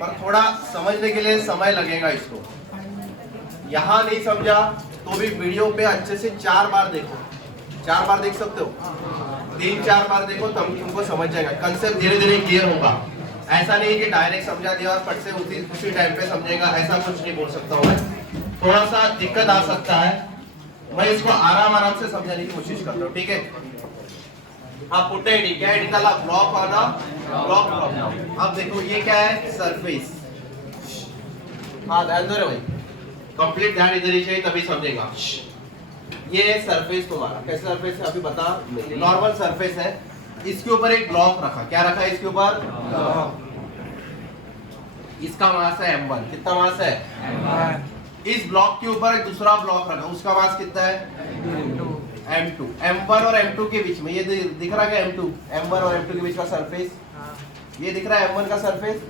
पर थोड़ा समझने के लिए समय लगेगा इसको। यहाँ नहीं समझा तो भी वीडियो पे अच्छे से 4 बार देखो, 4 बार देख सकते हो, 3-4 बार देखो तब तुमको समझ जाएगा, कंसेप्ट धीरे धीरे क्लियर होगा। ऐसा नहीं कि डायरेक्ट समझा दिया और फट से उसी टाइम पे समझेगा, ऐसा कुछ नहीं बोल सकता हूँ मैं। थोड़ा सा दिक्कत आ सकता है, मैं इसको आराम से समझाने की कोशिश करता हूँ, ठीक है। आप पुट आईडी क्या आईडी डाला, ब्लॉक वाला ब्लॉक ब्लॉक। अब देखो ये क्या है, सरफेस। हाँ ध्यान दो रे भाई, कंप्लीट ध्यान इधर ही चाहिए तभी समझेगा। ये सरफेस तुम्हारा कैसे सरफेस है अभी बता, नॉर्मल सरफेस है। इसके ऊपर एक ब्लॉक रखा, क्या रखा है इसके ऊपर, इसका मास है m1, कितना मास है m1। इस ब्लॉक के ऊपर एक दूसरा ब्लॉक रखा, उसका मास कितना है m2। m1 और m2 के बीच में ये दिख रहा है m2, m1 और m2 के बीच का सरफेस, ये दिख रहा है m1 का सरफेस।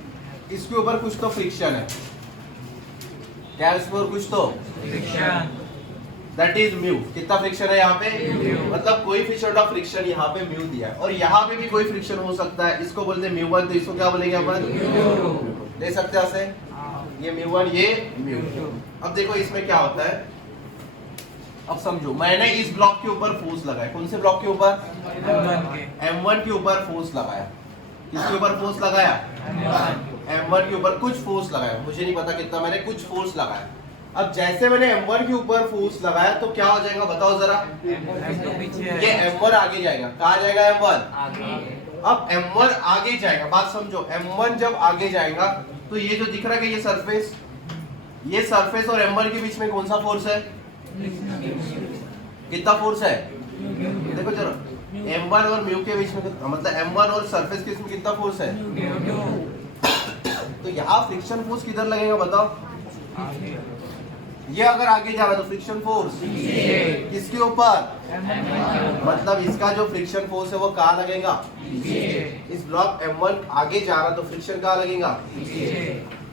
इसके ऊपर कुछ तो फ्रिक्शन है, क्या इसके ऊपर कुछ तो फ्रिक्शन, दैट इज म्यू। कितना फ्रिक्शन है यहाँ पे, मतलब कोई फिशर का फ्रिक्शन यहाँ पे म्यू दिया है, और यहाँ पे भी कोई फ्रिक्शन हो सकता है, इसको बोलते हैं म्यू1, तो इसको क्या बोलेंगे अपन, ले सकते हैं ऐसे, ये म्यू1 ये म्यू। अब देखो इसमें क्या होता है, अब समझो मैंने इस ब्लॉक के ऊपर फोर्स लगाया, कौन से ब्लॉक के ऊपर, m1 के ऊपर फोर्स लगाया। किसके ऊपर फोर्स लगाया, m1 के ऊपर कुछ फोर्स लगाया, मुझे नहीं पता कितना, मैंने कुछ फोर्स लगाया। अब जैसे मैंने m1 के ऊपर फोर्स लगाया तो क्या हो जाएगा बताओ जरा, ये m1 आगे जाएगा, कहाँ जाएगा m1 अब m1 आगे जाएगा, बात समझो, m1 जब आगे जाएगा तो ये जो दिख रहा है कि ये सरफेस और m1 के बीच में कौन सा फोर्स है, कितना फोर्स है, देखो जरा m1 और म्यू के बीच में, मतलब m1 और सरफेस के बीच में कितना फोर्स है, तो यहाँ फ्रिक्शन फोर्स किधर लगेगा बताओ, ये अगर आगे जा रहा है तो फ्रिक्शन फोर्स किसके ऊपर, मतलब इसका जो फ्रिक्शन फोर्स है वो कहाँ लगेगा, इस ब्लॉक m1 आगे जा रहा है तो फ्रिक्शन कहाँ लगेगा,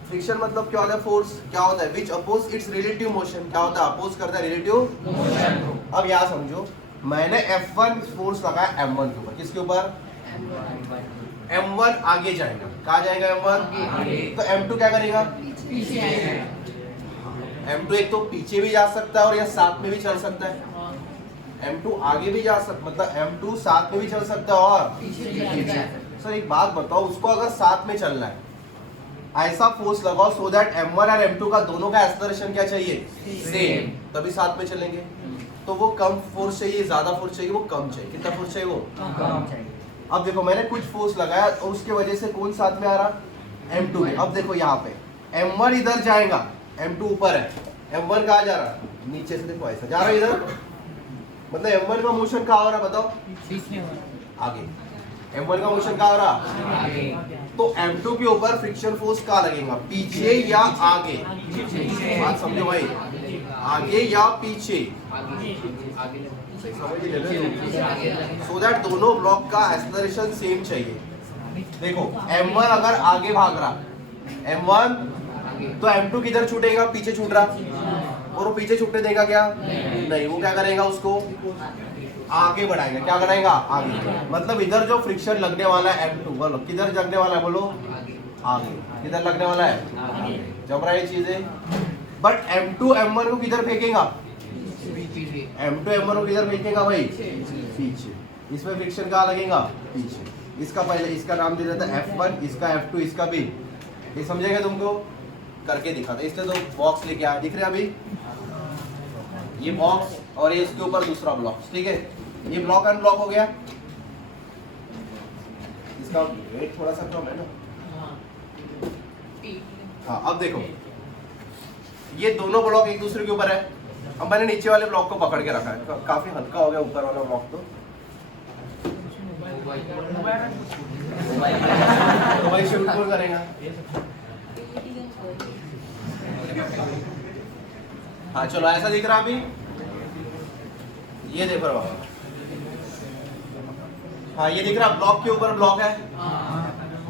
फ्रिक्शन मतलब क्या होता है, फोर्स क्या होता है, which oppose its relative motion, क्या होता है, अपोज करता है रिलेटिव मोशन। अब यहाँ समझो मैंने F1 फोर्स लगाया m1 के ऊपर, किसके ऊपर, m1 आगे जाएगा, कहाँ जाएगा m1, तो m2 क्या करेगा, m2 एक तो पीछे भी जा सकता है और या साथ में भी चल सकता है, m2 आगे भी जा सकता, मतलब m2 साथ में भी चल सकता है और पीछे। सर एक बात बताओ, उसको अगर साथ में चलना है ऐसा फोर्स लगाओ सो दैट m1 और m2 का दोनों का एक्सेलरेशन क्या चाहिए, सेम, तभी साथ में चलेंगे। तो वो कम फोर्स चाहिए, ज्यादा फोर्स चाहिए, वो कम चाहिए, कितना फोर्स चाहिए, वो कम चाहिए। अब देखो मैंने कुछ फोर्स लगाया और उसके वजह से कौन साथ में आ रहा, m2। अब देखो यहाँ पे m1 इधर जाएगा, m2 ऊपर है, m1 कहाँ जा रहा, नीचे से, देखो ऐसा जा रहा है इधर, मतलब m1 का मोशन कहाँ हो रहा है बताओ, आगे, m1 का मोशन कहाँ हो रहा आगे। तो m2 के ऊपर फ्रिक्शन फोर्स कहाँ लगेगा, पीछे या आगे, बात समझो भाई, आगे या पीछे, सो दैट दोनों ब्लॉक का एक्सेलरेशन सेम चाहिए। देखो m1 अगर आगे भाग रहा, m1 तो m2 किधर छूटेगा, पीछे छूट रहा, और वो पीछे छूटने देगा क्या, नहीं, वो क्या करेगा, उसको आगे बढ़ाएगा, क्या बढ़ाएगा, आगे। मतलब इधर जो फ्रिक्शन लगने वाला है m2, बोलो किधर लगने वाला है, बोलो आगे, किधर लगने वाला है, जम रहा है ये चीजें। बट m2 m1 को किधर फेंकेगा, m2 m1 को किधर फेंकेगा भाई, पीछे। इसमें फ्रिक्शन कहाँ लगेगा, पीछे। इसका पहले इसका नाम दे देता है f1, इसका f2, इसका भी, ये समझेगा तुमको, करके दिखाता है। इसलिए तो बॉक्स लेके आया, दिख रहे हैं अभी ये बॉक्स, और ये इसके ऊपर दूसरा ब्लॉक, ठीक है, ये ब्लॉक अनब्लॉक हो गया, इसका वेट थोड़ा सा कम है ना, हाँ। अब देखो ये दोनों ब्लॉक एक दूसरे के ऊपर है, अब मैंने नीचे वाले ब्लॉक को पकड़ के रखा है, काफी हल्का हो गया ऊपर वाला ब्लॉक, तो भाई शुरू कौन करेगा, हाँ चलो, ऐसा दिख रहा अभी, ये देखो बाबा, हाँ ये दिख रहा ब्लॉक के ऊपर ब्लॉक है,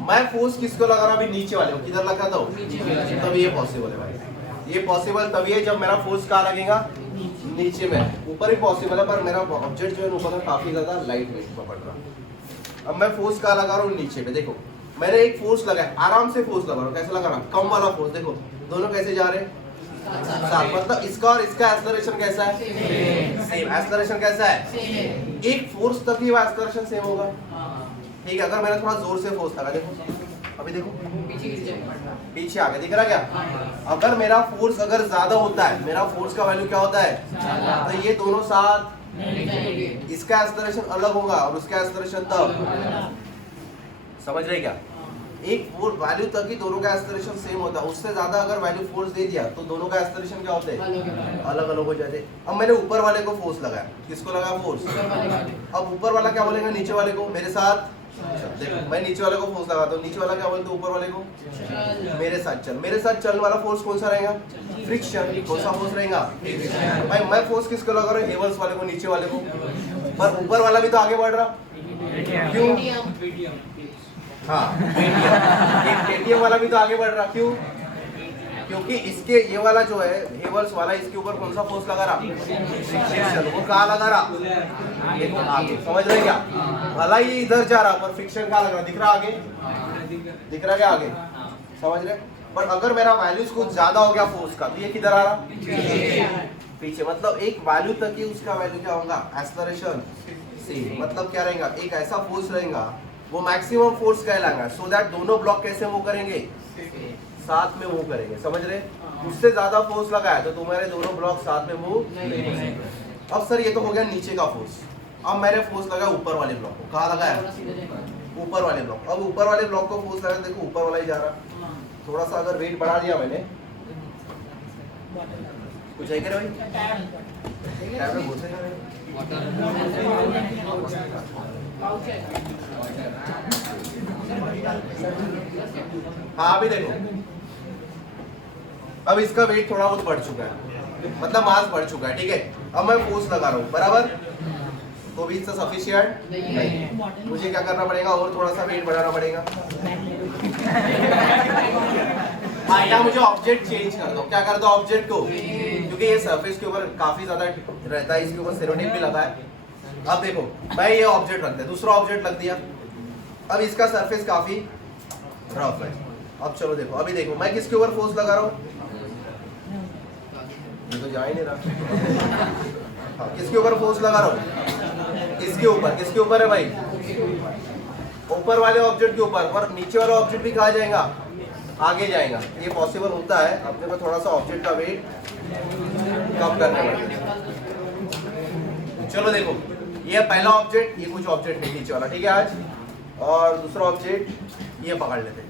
मैं फोर्स किसको लगा रहा, अभी नीचे वाले को, किधर लगा था, तभी ये पॉसिबल है भाई, ये पॉसिबल तभी है जब मेरा फोर्स कहाँ लगेगा, नीचे में, ऊपर ही पॉसिबल है, पर मेरा ऑब्जेक्ट जो है ऊपर काफी ज्यादा लाइट वेट पकड़ रहा। अब मैं फोर्स कहाँ लगा रहा हूँ, नीचे पे, देखो मैंने एक फोर्स लगाया, आराम से फोर्स लगा रहा हूं, कैसे लगा रहा हूं, कम वाला फोर्स, देखो दोनों कैसे जा रहे हैं साथ, मतलब इसका और इसका एक्सेलरेशन कैसा है, सेम। एक्सेलरेशन कैसा है, एक फोर्स तक ही वो एक्सेलरेशन सेम होगा, ठीक है। अगर मैंने थोड़ा जोर से फोर्स लगा, देखो अभी देखो पीछे आगे, दिख रहा क्या, अगर मेरा फोर्स अगर ज्यादा होता है, मेरा फोर्स का वैल्यू क्या होता है, तो ये दोनों साथ, इसका एक्सेलरेशन अलग होगा और उसका एक्सेलरेशन तब, समझ रहे क्या, एक फोर्स वैल्यू तक ही दोनों का एक्सेलरेशन सेम होता है, उससे ज्यादा अगर वैल्यू फोर्स दे दिया तो दोनों का एक्सेलरेशन क्या होते हैं, अलग अलग हो जाते। अब मैंने ऊपर वाले को फोर्स लगाया, किसको लगा फोर्स, अब ऊपर वाला क्या बोलेगा नीचे वाले को, मेरे साथ, देखो मैं नीचे वाले को फोर्स लगाता हूँ, नीचे वाला क्या बोलते ऊपर वाले को, मेरे साथ चल। मेरे साथ चल वाला फोर्स कौन सा रहेगा, फ्रिक्शन। कौन सा फोर्स रहेगा, भाई मैं फोर्स किसको लगा रहा हूँ, हेवल्स वाले को, नीचे वाले को, पर ऊपर वाला भी तो आगे बढ़ रहा, क्यों, हाँ पेटीएम वाला भी तो आगे बढ़ रहा, क्यों, क्योंकि इसके ये वाला जो है हेवल्स वाला, इसके ऊपर कौन सा फोर्स लगा रहा, फ्रिक्शन। वो कहाँ लगा रहा, देखो आगे, समझ रहे क्या, भला ही इधर जा रहा पर फ्रिक्शन कहाँ लग रहा, दिख रहा आगे, दिख रहा क्या आगे, समझ रहे। पर अगर मेरा वैल्यूज कुछ ज्यादा हो गया फोर्स का, तो ये किधर आ रहा, पीछे, मतलब एक वैल्यू तक ही उसका वैल्यू क्या होगा, एक्सेलरेशन सेम। मतलब क्या रहेगा, एक ऐसा फोर्स रहेगा वो मैक्सिमम फोर्स कहलाएगा, सो दैट दोनों ब्लॉक कैसे मूव करेंगे, साथ में मूव करेंगे, समझ रहे। उससे ज्यादा फोर्स लगाया तो तुम्हारे दोनों ब्लॉक साथ में मूव नहीं करेंगे। अब सर ये तो हो गया नीचे का फोर्स, अब मैंने फोर्स लगाया ऊपर वाले ब्लॉक को, कहाँ लगाया, ऊपर वाले ब्लॉक। अब ऊपर वाले ब्लॉक को फोर्स लगाया, देखो ऊपर वाला ही जा रहा, थोड़ा सा अगर वेट बढ़ा दिया मैंने, कुछ है क्या भाई, क्या में घुसे जा रहे हैं? हाँ अभी देखो, अब इसका वेट थोड़ा बहुत बढ़ चुका है, मतलब मास बढ़ चुका है, ठीक है। अब मैं फोर्स लगा रहा हूँ, बराबर, तो भी इससे सफिशिएंट नहीं, मुझे क्या करना पड़ेगा, और थोड़ा सा वेट बढ़ाना पड़ेगा। हाँ या मुझे ऑब्जेक्ट चेंज कर दो, क्या कर दो ऑब्जेक्ट को, क्योंकि ये सरफेस के ऊपर काफी ज्यादा रहता है, इसके ऊपर सेरोटिप भी लगा है। अब देखो मैं ये ऑब्जेक्ट रख दिया, दूसरा ऑब्जेक्ट रख दिया, अब इसका सरफेस काफी रफ है। अब चलो देखो, अभी देखो मैं किसके ऊपर फोर्स लगा रहा हूँ, ये तो जा ही नहीं रहा। हाँ, किसके ऊपर फोर्स लगा रहा हूँ, इसके ऊपर। किसके ऊपर है भाई, ऊपर वाले ऑब्जेक्ट के ऊपर, पर नीचे वाला ऑब्जेक्ट भी कहाँ जाएगा, आगे जाएगा। ये पॉसिबल होता है, अपने को थोड़ा सा ऑब्जेक्ट का वेट कम करना पड़ेगा। चलो देखो, ये पहला ऑब्जेक्ट, ये कुछ ऑब्जेक्ट है नीचे वाला, ठीक है आज, और दूसरा ऑब्जेक्ट ये पकड़ लेते हैं।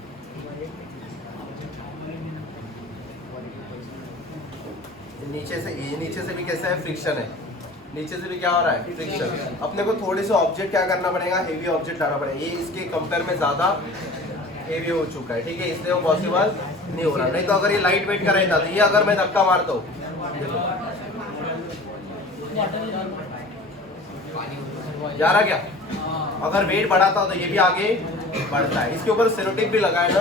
नीचे से भी कैसा है, फ्रिक्शन है, नीचे से भी क्या हो रहा है, फ्रिक्शन। अपने को थोड़े से ऑब्जेक्ट क्या करना पड़ेगा, हेवी ऑब्जेक्ट लाना पड़ेगा। ये इसके कंपेयर में ज्यादा हेवी हो चुका है, ठीक है, इसलिए वो पॉसिबल नहीं हो रहा। नहीं तो अगर ये लाइट वेट का रहता, तो ये अगर मैं धक्का मारता हूँ, जा रहा क्या, अगर वेट बढ़ाता हो तो ये भी आगे बढ़ता है। इसके ऊपर सेरोटिप भी लगा है ना,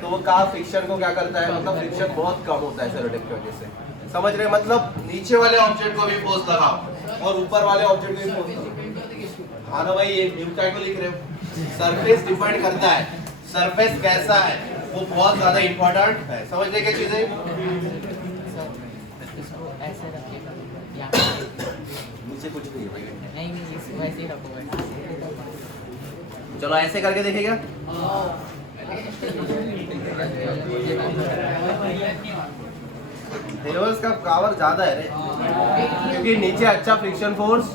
तो वो का फ्रिक्शन को क्या करता है, मतलब फ्रिक्शन बहुत कम होता है सेरोटिप की वजह से, समझ रहे। मतलब नीचे वाले ऑब्जेक्ट को भी फोर्स लगाओ और ऊपर वाले ऑब्जेक्ट को भी फोर्स लगाओ। हाँ ना भाई, ये न्यू क्या को लिख रहे हो, सरफेस डिपेंड करता है, सरफेस कैसा है वो बहुत ज्यादा इंपॉर्टेंट है, समझने की चीजें। नीचे कुछ नहीं है, वैसे ही रखो। चलो ऐसे करके देखेगा, हेवल्स का पावर ज्यादा है रे, क्योंकि नीचे अच्छा फ्रिक्शन फोर्स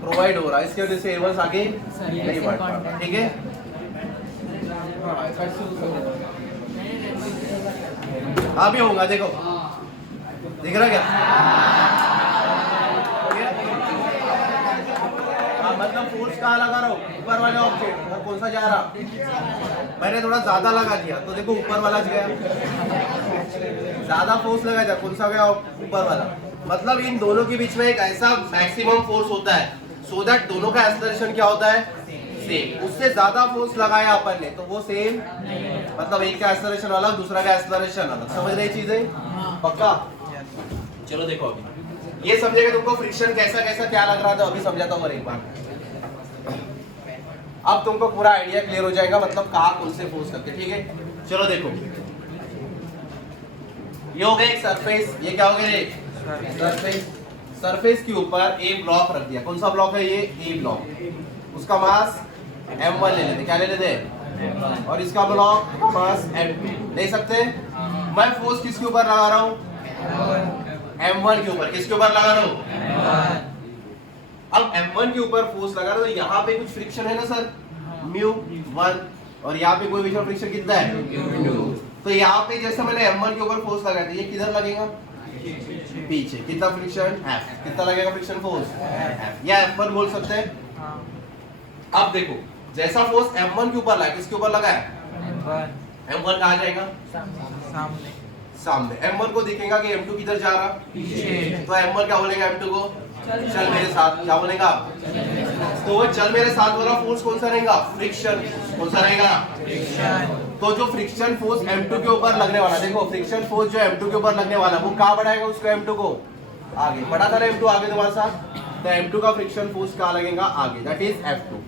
प्रोवाइड हो रहा है, इसके वजह से हेवल्स आगे नहीं बढ़ पा रहा, ठीक है। अभी होगा, देखो दिख रहा क्या, मतलब फोर्स कहाँ लगा रहा हूँ, ऊपर वाले ऑब्जेक्ट, और कौन सा जा रहा, मैंने थोड़ा ज्यादा लगा दिया तो देखो ऊपर वाला गया, ज्यादा फोर्स लगा था, कौन सा गया, ऊपर वाला। मतलब इन दोनों के बीच में एक ऐसा मैक्सिमम फोर्स होता है, सो दैट दोनों का एक्सेलरेशन क्या होता है, सेम। उससे ज्यादा फोर्स लगाया अपन ने तो वो सेम, मतलब एक का एक्सेलरेशन अलग, दूसरा का एक्सेलरेशन अलग, समझ रही चीजें, पक्का। चलो देखो, अभी ये समझेगा तुमको फ्रिक्शन कैसा कैसा क्या लग रहा था, अभी समझाता हूँ एक बार। अब तुमको पूरा आइडिया क्लियर हो जाएगा, मतलब कहाँ कौन से फोर्स करके। ठीक है, चलो देखो, ये हो गया एक सरफेस, ये क्या हो गया रे? सरफेस। सरफेस के ऊपर ए ब्लॉक रख दिया। कौन सा ब्लॉक है ये? ए ब्लॉक। उसका मास m1 ले लेते। क्या ले लेते? और इसका ब्लॉक मास m2 ले सकते। मैं फोर्स किसके ऊपर लगा रहा हूँ? m1 के ऊपर। किसके ऊपर लगा रहा हूँ? अब m1 के ऊपर फोर्स लगा रहा हूँ, तो यहाँ पे कुछ फ्रिक्शन है ना सर, μ1, और यहाँ पे कोई विजुअल फ्रिक्शन कितना है? तो यहाँ पे जैसे मैंने m1 के ऊपर फोर्स लगाया था, ये किधर लगेगा? पीछे। कितना फ्रिक्शन? F। कितना लगेगा फ्रिक्शन फोर्स? F। या F1 बोल सकते हैं। अब देखो, जैसा फोर्स m1 के ऊपर लगा, किसके ऊपर लगा है? m1 कहाँ जाएगा? सामने। m1 को दिखेगा कि m2 किधर जा रहा? पीछे। तो m1 क्या बोलेगा m2 को? चल मेरे साथ। क्या बोलेगा? तो वो चल मेरे साथ वाला फोर्स कौन सा रहेगा? फ्रिक्शन। कौन सा रहेगा? फ्रिक्शन। तो जो फ्रिक्शन फोर्स m2 के ऊपर लगने वाला, देखो फ्रिक्शन फोर्स जो m2 के ऊपर लगने वाला, वो कहाँ बढ़ाएगा उसको? m2 को आगे बढ़ा था ना m2 आगे तुम्हारे साथ, तो m2 का फ्रिक्शन फोर्स कहाँ लगेगा? आगे, that is F2।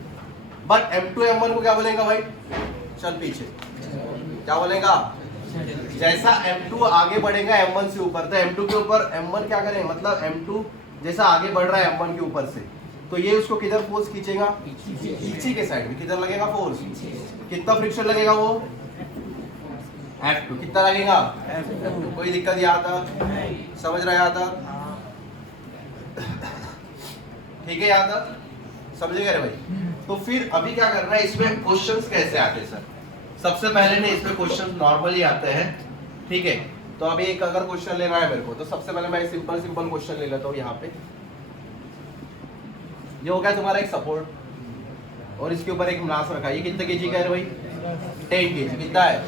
But m2 m1 को क्या बोलेगा भाई? चल पीछे। क्या बोलेगा? जैसा m2 आगे बढ़ेगा m1 से ऊपर, तो m2 के ऊपर m1 क्या करें, मतलब m2 जैसा आगे बढ़ रहा है m1 के ऊपर से, तो ये उसको किधर फोर्स खींचेगा? पीछे के साइड में। किधर लगेगा फोर्स? कितना फ्रिक्शन लगेगा वो? F2। कितना लगेगा? F2। कोई दिक्कत यहाँ तक? समझ रहा है यहाँ तक? ठीक है यहाँ तक? समझ गए भाई? तो फिर अभी क्या करना है, इसमें क्वेश्चंस कैसे आते हैं सर? सबसे पहले ने इसमें क्वेश्चंस नॉर्मली आते हैं। ठीक है, तो अभी एक अगर क्वेश्चन लेना है मेरे को, तो सबसे पहले मैं सिंपल क्वेश्चन ले लेता हूँ। यहाँ पे ये हो गया तुम्हारा एक सपोर्ट, और इसके ऊपर एक मास रखा है। ये कितने केजी का है भाई? 10 केजी। कितना है?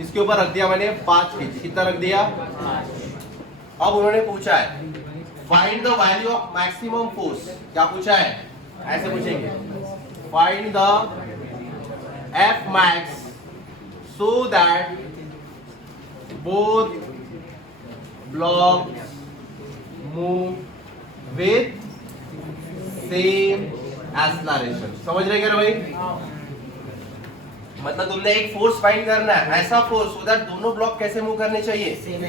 इसके ऊपर रख दिया मैंने 5 केजी। कितना रख दिया? अब उन्होंने पूछा है find the value of maximum force. क्या पूछा है? ऐसे पूछेंगे, find the F max so that both blocks move with same acceleration। समझ रहे क्या भाई? मतलब तुमने एक फोर्स फाइंड करना है, ऐसा फोर्स सो दैट दोनों ब्लॉक कैसे मूव करने चाहिए? सेम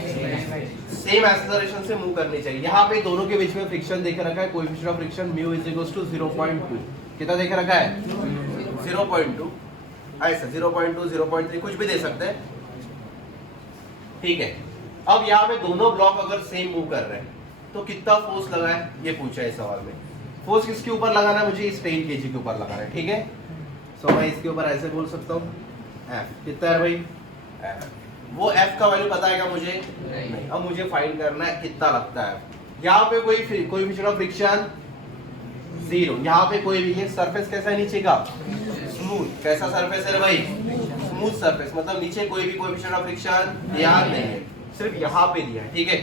एक्सेलरेशन से मूव करनी चाहिए। यहाँ पे दोनों के बीच में फ्रिक्शन देख रखा है, कोएफिशिएंट ऑफ फ्रिक्शन μ = 0.2। कितना देख रखा है? 0.2। ऐसा 0.2 0.3 कुछ भी दे सकते हैं। ठीक है, अब यहाँ पे दोनों ब्लॉक अगर सेम मूव कर रहे हैं, तो कितना फोर्स लगा है ये पूछा है सवाल में। फोर्स किसके ऊपर लगाना है? मुझे इस 10 केजी के ऊपर लगाना है। ठीक है, सो मैं इसके ऊपर ऐसे बोल सकता हूँ F। कितना है भाई? F। वो F का वैल्यू पता है क्या मुझे? नहीं। अब मुझे फाइंड करना है कितना लगता है। यहाँ पे कोई कोएफिशिएंट ऑफ फ्रिक्शन 0। यहाँ पे कोई भी, ये सरफेस कैसा है नीचे का? स्मूथ। कैसा सरफेस है भाई? Smooth surface. मतलब नीचे कोई भी कोएफिशिएंट ऑफ फ्रिक्शन ध्यान नहीं है, सिर्फ यहाँ पे दिया है। ठीक है,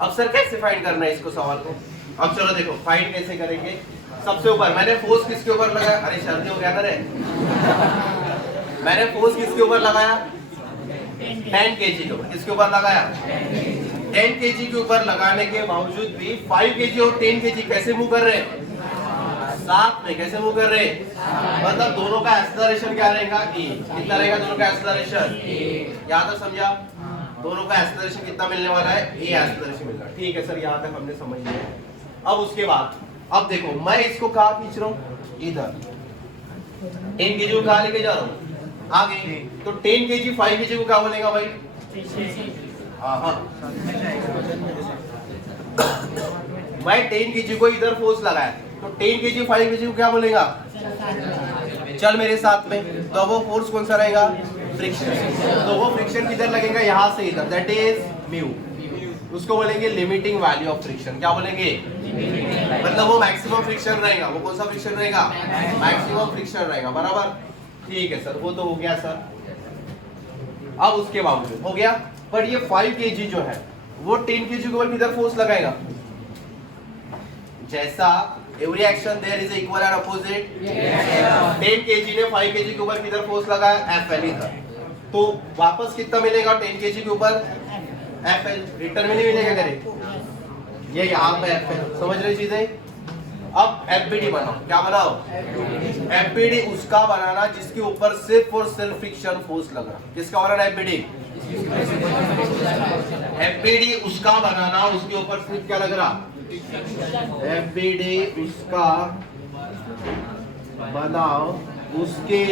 अब सर कैसे फाइंड करना है इसको सवाल को? अब चलो देखो फाइंड कैसे करेंगे। सबसे ऊपर मैंने फोर्स किसके ऊपर लगाया? अरे सर्दी हो गया ना रे। मैंने फोर्स किसके ऊपर लगाया? 10 केजी के ऊपर। किसके ऊपर लगाया? 10 केजी के ऊपर लगाने के बावजूद भी 5 केजी और 10 केजी कैसे मूव कर रहे हैं? साथ में। कैसे मूव कर रहे हैं? मतलब दोनों का एक्सेलरेशन क्या रहेगा? E। कितना रहेगा दोनों का एक्सेलरेशन? यहाँ तक समझा? दोनों का एक्सेलरेशन कितना मिलने वाला है? A एक्सेलरेशन मिल रहा है। ठीक है सर, यहाँ तक हमने समझ लिया। अब उसके बाद अब देखो, मैं इसको कहाँ खींच रहा हूँ? इधर। 10 केजी को कहाँ लेके जा रहा हूँ? आगे। तो 10 केजी 5 केजी को क्या बोलेगा भाई? हाँ, मैं 10 केजी को इधर फोर्स लगाया, तो 10 केजी 5 केजी को क्या बोलेगा? चल मेरे साथ में। तो वो फोर्स कौन सा रहेगा? फ्रिक्शन। तो वो फ्रिक्शन किधर लगेगा? यहाँ से इधर, दैट इज म्यू। उसको बोलेंगे लिमिटिंग वैल्यू ऑफ फ्रिक्शन। क्या बोलेंगे? मतलब वो मैक्सिमम फ्रिक्शन रहेगा। वो कौन सा फ्रिक्शन रहेगा? मैक्सिमम फ्रिक्शन रहेगा। बराबर? ठीक है सर, वो तो हो गया सर। अब उसके बावजूद हो गया, पर ये 5 केजी जो है वो 10 केजी के ऊपर किधर फोर्स लगाएगा? जैसा every action there is equal and opposite. 10 KG ने 5 केजी के ऊपर किधर फोर्स लगाया? Fl इधर। तो वापस कितना मिलेगा 10 केजी के ऊपर? Fl। रिटर्न में नहीं मिलेगा करे, ये यहाँ पे Fl। समझ रही चीजें? अब एफबीडी बनाओ, क्या बनाओ? एफबीडी उसका बनाना जिसके ऊपर सिर्फ और सिर्फ फ्रिक्शन फोर्स लग रहा। किसका बनाना एफबीडी? एफबीडी उसका बनाना उसके ऊपर सिर्फ क्या लग रहा? एफबीडी उसका बनाओ उसके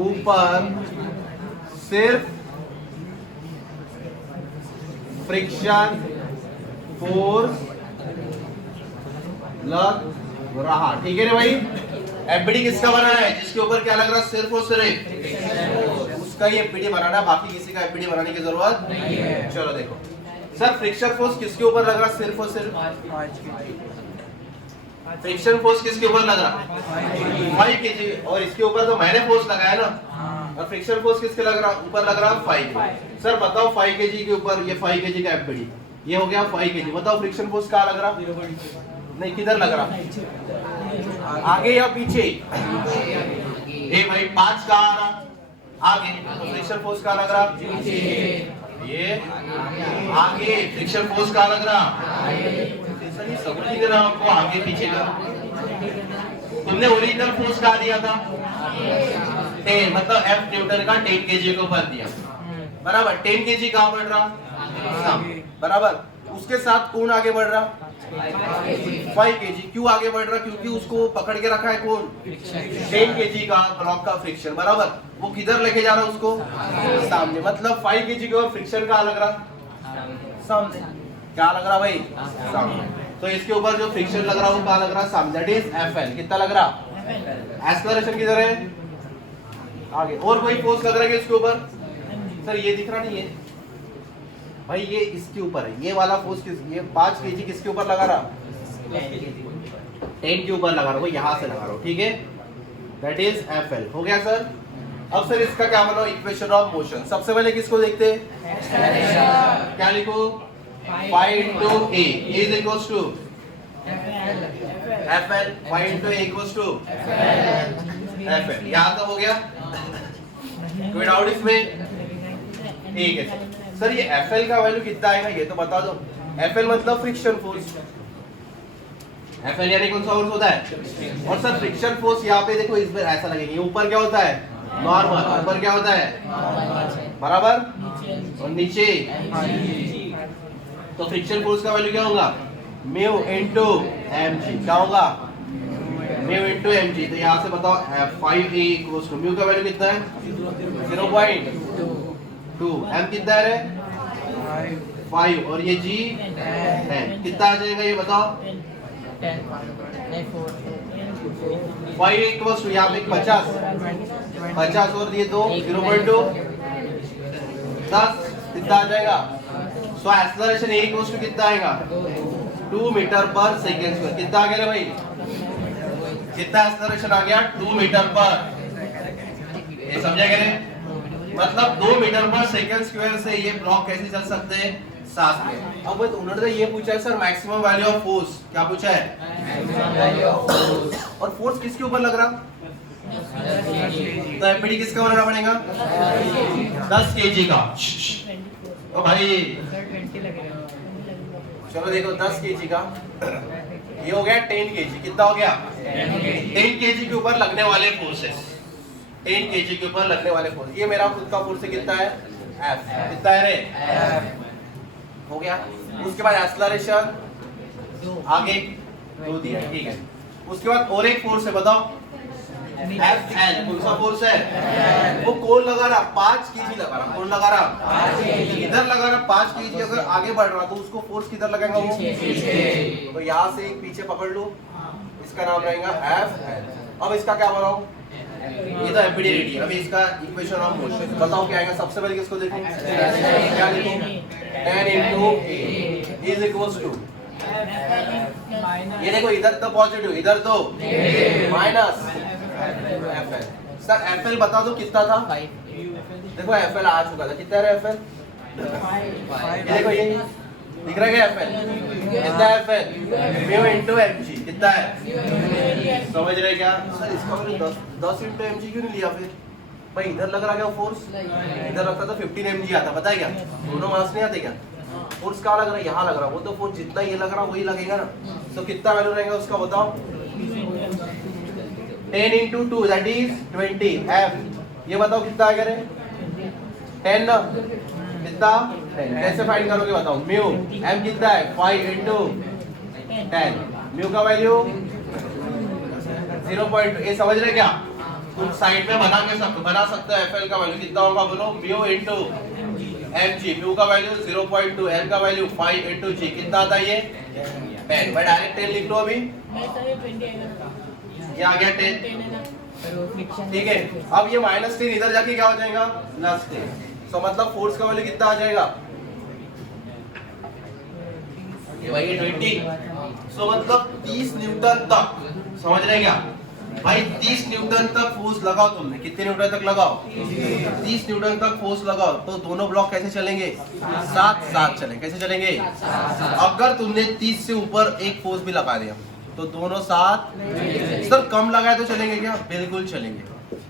ऊपर सिर्फ फ्रिक्शन फोर्स लग रहा। ठीक है ना भाई? एफबीडी किसका बनाना है? जिसके ऊपर क्या लग रहा? सिर्फ और सिर्फ उसका ही एफबीडी बनाना है, बाकी किसी का एफबीडी बनाने की जरूरत नहीं है। चलो देखो सर, फ्रिक्शन फोर्स किसके ऊपर लग रहा? सिर्फ और सिर्फ फ्रिक्शन फोर्स किसके ऊपर लग रहा? 5 kg। और इसके ऊपर तो मैंने फोर्स लगाया ना, और फ्रिक्शन फोर्स किसके लग रहा? ऊपर लग रहा 5। सर बताओ 5 kg के ऊपर ये 5 kg का एफबीडी, ये हो गया 5 kg। बताओ फ्रिक्शन फोर्स कहाँ लग रहा? नहीं, किधर लग रहा? आगे या पीछे? ए भाई 5 कहाँ आ रहा? आगे। तो फ्रिक्शन फोर्स कहाँ लग रहा? ये आगे। फ्रिक्शन फोर्स कहाँ लग रहा? समझ नहीं रहा आपको आगे पीछे का। तुमने ओरिजिनल फोर्स कहाँ दिया था? 10, मतलब एफ न्यूटन का 10 kg के ऊपर दिया, बराबर। 10 kg कहाँ बढ़ रहा? बराबर। उसके साथ कौन आगे बढ़ रहा? 5 kg। क्यों आगे बढ़ रहा? क्योंकि उसको पकड़ के रखा है कौन? 10 kg का ब्लॉक का फ्रिक्शन, बराबर। वो किधर लेके जा रहा है उसको? सामने। मतलब 5 kg के ऊपर फ्रिक्शन कहाँ लग रहा? सामने। क्या लग रहा भाई? सामने। तो इसके ऊपर जो फ्रिक्शन लग रहा है वो कहाँ लग रहा? सामने। That is FL. कितना लग रहा? एक्सेलरेशन किधर है? आगे। और कोई फोर्स लग रहा है इसके ऊपर? सर ये दिख रहा नहीं है भाई, ये इसके ऊपर है। ये वाला फोर्स किस, ये 5 kg किसके ऊपर लगा रहा? 10 के ऊपर लगा रहा हूँ, यहाँ से लगा रहा हूँ। ठीक है, दैट इज एफएल। हो गया सर। अब सर इसका क्या बनाओ? Equation of motion. सबसे पहले किसको देखते हैं? क्या लिखो? phi into a is equals to fl। phi into a equals to fl। यहाँ तक हो गया? कोई डाउट इसमें? ठीक है सर, ये fl का वैल्यू कितना आएगा ये तो बता दो। fl मतलब फ्रिक्शन फोर्स। fl यानी कौन सा फोर्स होता है? और सर फ्रिक्शन फोर्स यहाँ पे देखो, इस बार ऐसा लगेगा। ये ऊपर क्या होता है? नॉर्मल। ऊपर क्या होता है? बराबर। और नीचे? तो फ्रिक्शन फोर्स का वैल्यू क्या होगा? Mu into mg। क्या होगा? Mu into mg। तो यहाँ से बताओ 5a इक्वल्स टू म्यू का वैल्यू कितना है? 0.2। m कितना है? 5। और ये g 10। कितना आ जाएगा ये बताओ? 5 इक्वल्स टू यहाँ पे 50 और ये 2 0.2 10। कितना आ जाएगा? So acceleration A equals to कितना आएगा? 2 मीटर पर सेकेंड स्क्वायर। कितना आ गया भाई? कितना एक्सेलरेशन आ गया? 2 मीटर पर। ये समझा क्या? मतलब 2 मीटर पर सेकेंड स्क्वायर से ये ब्लॉक कैसे चल सकते हैं? साथ में। अब उन्होंने तो ये पूछा है sir maximum value of force. क्या पूछा है? और फोर्स किसके ऊपर लग रहा? तो एफबीडी किसका बनाना पड़ेगा? 10 kg का। ओ भाई चलो देखो 10 kg का, ये हो गया 10 kg। कितना हो गया? 10 kg के ऊपर लगने वाले फोर्सेस। 10 kg के ऊपर लगने वाले फोर्स। ये मेरा खुद का फोर्स कितना है? F। कितना है रे? हो गया। उसके बाद एक्सेलरेशन आगे 2 दिया, ठीक है। उसके बाद और एक फोर्स है, बताओ Fl। कौन सा फोर्स है? वो कौन लगा रहा? 5 kg लगा रहा। कौन लगा रहा? इधर लगा रहा 5 kg। अगर आगे बढ़ रहा तो उसको फोर्स किधर लगेगा वो? तो यहाँ से एक पीछे पकड़ लो, इसका नाम रहेगा Fl। अब इसका क्या बनाओ? ये तो एफबीडी रेडी है। अभी इसका इक्वेशन ऑफ मोशन बताओ क्या आएगा? सबसे पहले किसको देखो? क्या लिखो? 10 into a is equals to, ये देखो इधर तो पॉजिटिव, इधर तो माइनस एफएल। सर एफएल बता दो कितना था? देखो एफएल आ चुका था। कितना है एफएल? ये देखो ये दिख रहा है एफएल कितना है? FL mu into MG. कितना है? समझ रहे क्या? सर इसका मतलब 10 इनटू एमजी क्यों नहीं लिया फिर? भाई इधर लग रहा क्या फोर्स? इधर रखता तो 15 mg आता। पता है क्या? दोनों मास नहीं आते क्या? फोर्स कहाँ लग रहा है, यहाँ लग रहा है, वो तो फोर्स जितना ये लग रहा है वही लगेगा ना। तो कितना वैल्यू रहेगा उसका बताओ। 10 into 2 that is 20 F, ये बताओ कितना आएगा रे 10 ना, कितना 10। कैसे फाइंड करोगे बताओ। म्यू M कितना है 5 into 10, म्यू का वैल्यू 0.2। ये समझ रहे क्या, तुम साइड में बना सकते हो FL का वैल्यू कितना होगा बोलो, म्यू into mg, म्यू का वैल्यू 0.2, m का वैल्यू 5 into g, कितना आता है ये 10। मैं डायरेक्ट 10 लिख लो अभी, ये आ गया 10, ठीक है। अब ये -10 इधर जाके क्या हो जाएगा +10, सो मतलब फोर्स का वैल्यू कितना आ जाएगा, ये भाई 20, सो मतलब 30 न्यूटन तक, समझ रहे क्या भाई, 30 न्यूटन तक फोर्स लगाओ तुमने, कितने न्यूटन तक लगाओ 30 न्यूटन तक फोर्स लगाओ, तो दोनों ब्लॉक कैसे चलेंगे, साथ साथ चलेंगे। कैसे चलेंगे, अगर तुमने 30 से ऊपर एक फोर्स भी लगा दिया तो दोनों साथ, सर कम लगाए तो चलेंगे क्या, बिल्कुल चलेंगे,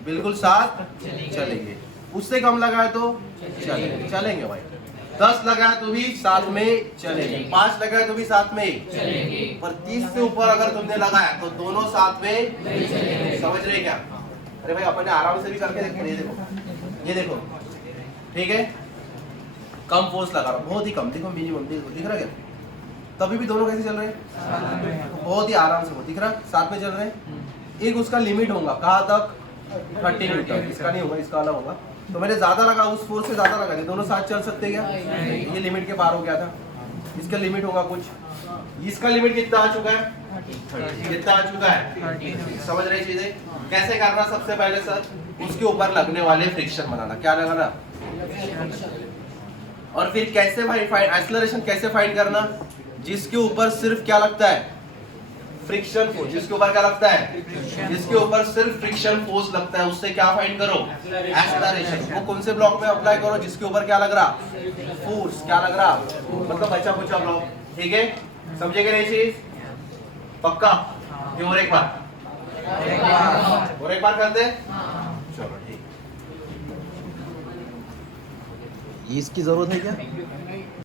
बिल्कुल साथ चलेंगे। उससे कम लगाए तो चलेंगे भाई, 10 लगाए तो भी साथ में चलेंगे, 5 लगाए तो भी साथ में चलेंगे, पर 30 से ऊपर अगर तुमने लगाया तो दोनों साथ में समझ रहे क्या। अरे भाई अपन ने आराम से भी करके देखो, ये देखो ठीक है, कम फोर्स लगा रहा हूं, बहुत ही कम, देखो मिनिमम, देखो दिख रहा है क्या, तभी भी दोनों कैसे चल रहे हैं, बहुत ही आराम से, वो दिख रहा है साथ में चल रहे हैं। एक उसका लिमिट होगा कहाँ तक 30 न्यूटन, इसका नहीं होगा, इसका अलग होगा। तो मैंने ज्यादा लगा, उस फोर्स से ज्यादा लगा, दोनों साथ चल सकते क्या, ये लिमिट के पार हो गया था। इसका लिमिट होगा कुछ, इसका लिमिट कितना आ चुका है, कितना आ चुका है, समझ रहे चीजें। कैसे करना, सबसे पहले सर उसके ऊपर लगने वाले फ्रिक्शन बनाना, क्या लगाना, और फिर कैसे भाई एक्सेलरेशन कैसे फाइंड करना, जिसके ऊपर सिर्फ क्या लगता है, फ्रिक्शन फोर्स, जिसके ऊपर क्या लगता है, जिसके ऊपर सिर्फ फ्रिक्शन फोर्स लगता है, उससे क्या फाइंड करो, एक्सेलरेशन। वो कौन से ब्लॉक में अप्लाई करो, जिसके ऊपर क्या लग रहा, फोर्स, क्या लग रहा, मतलब बचा कुचा ब्लॉक, ठीक है। समझेंगे नहीं चीज, पक्का। और एक बार करते हैं, चलो ठीक। इसकी जरूरत है क्या।